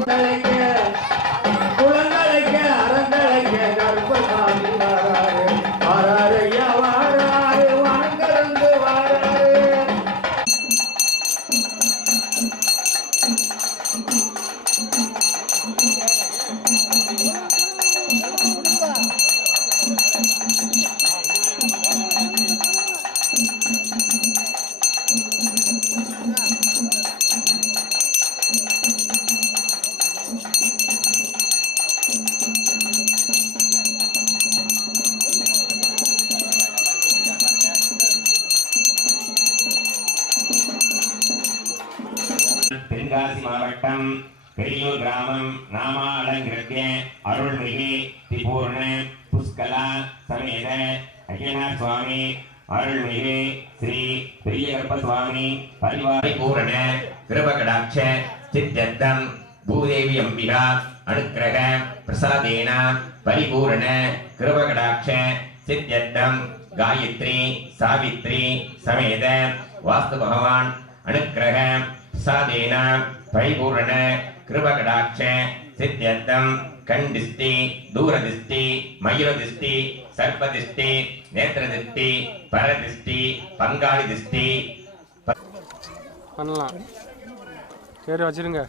குளங்களைக்க தென்காசி மாவட்டம் பெரியூர் கிராமம் நாமாலங்கிருத்திய அருள்மிகு திபூர்ண புஷ்கலா சமேத அய்யனார் சுவாமி அருள்மிகு ஸ்ரீ பெரியகப்ப சுவாமி பரிவாரி பூரண கிருபகடாட்ச சித்தந்தம் பூதேவி அம்பிகா அனுக்கிரக பிரசாதேனா பரிபூரண கிருபகடாட்ச சித்தத்தம் காயத்ரி சாவித்ரி சமேத வாஸ்து பகவான் அனுக்கிரக பிரசாதேன பரிபூரண கிருபகடாட்ச சித்தியந்தம் கண் திஷ்டி தூரதிஷ்டி மயூரதிஷ்டி சர்ப்பதிஷ்டி நேத்திரதிஷ்டி பரதிஷ்டி பங்காளி திஷ்டி பண்ணலாம். சரி வச்சிருங்க.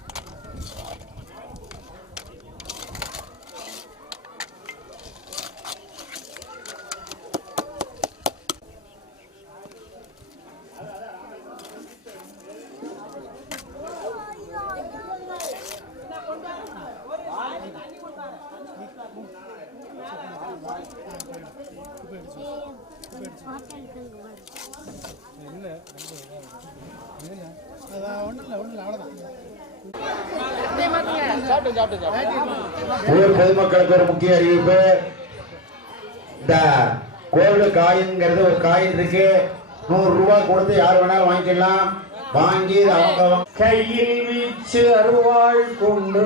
ஊர் பொதுமக்களுக்கு ஒரு முக்கிய அறிவிப்பு. இந்த கோவில் காயின்ங்கிறது ஒரு காயின் இருக்கு. நூறு ரூபாய் கொடுத்து யார் வேணாலும் வாங்கிக்கலாம். வாங்கி அவங்க கையில் வீச்சு அருவாள் கொண்டு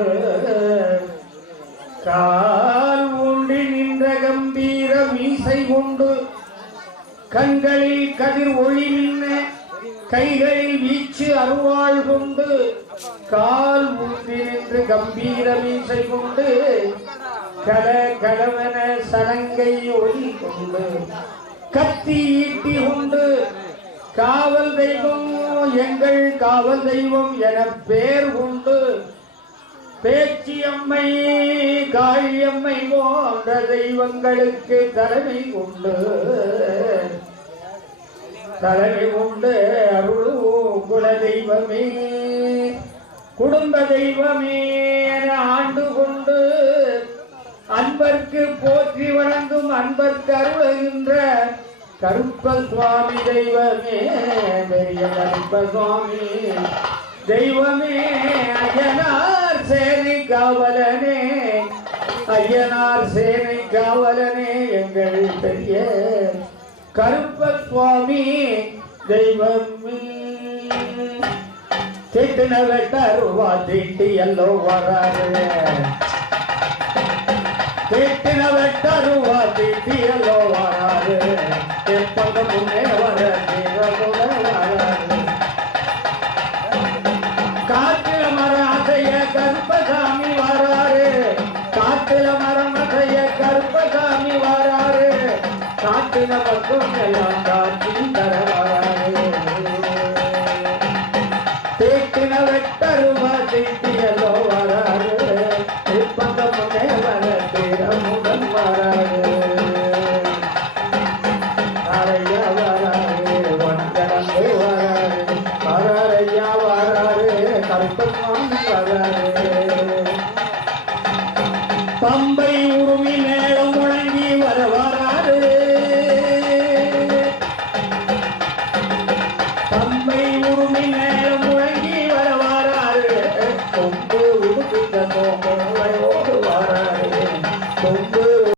கால் ஊண்டி நின்ற கம்பீர மீசை கொண்டு கண்களில் கதிர் ஒளி நின்ன கைகளில் வீச்சு அருவாள் கொண்டு கால் ஊன்றி நின்று கம்பீர மீசை கொண்டு கல கலவன சலங்கை ஒளி கொண்டு கத்தி ஈட்டி கொண்டு காவல் தெய்வம் எங்கள் காவல் தெய்வம் என பேர் கொண்டு பேச்சியம்மை காளியம்மை போன்ற தெய்வங்களுக்கு தலைமை கொண்டு தலைமை கொண்டு அருள் குல தெய்வமே. குடும்ப தெய்வமே என ஆண்டு கொண்டு அன்பர்க்கு போற்றி வணங்கும் அன்பர்க்கு அருளுகின்ற கருப்ப சுவாமி தெய்வமே பெரிய கருப்ப சுவாமி தெய்வமே. ஐயனார் சேனை காவலனே ஐயனார் சேனை காவலனே எங்கள் பெரிய கருப்ப சுவாமி தெய்வம். திட்டின வெட்டருவா திட்டி எல்லோ வராரு திட்டின வெட்டருவா திட்டி எல்லோ காட்டுல மட்டும் எல்லாம் காட்சி